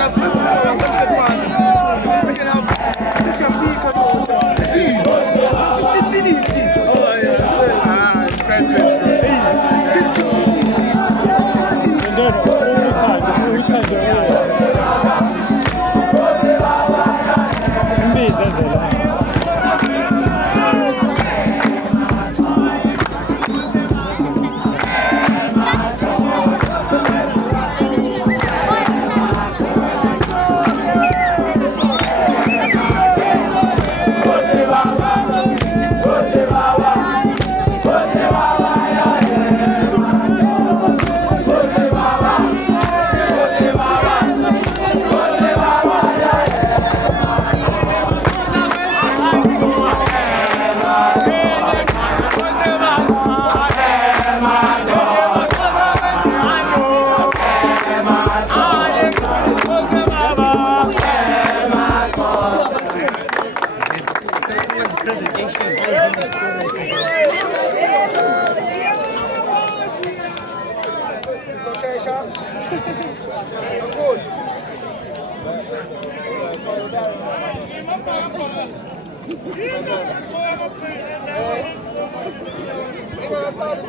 half, first half, I'm going to the party. Second half, just a week ago. 15 minutes. Oh, yeah. It's perfect. 15 minutes. And then all time Good.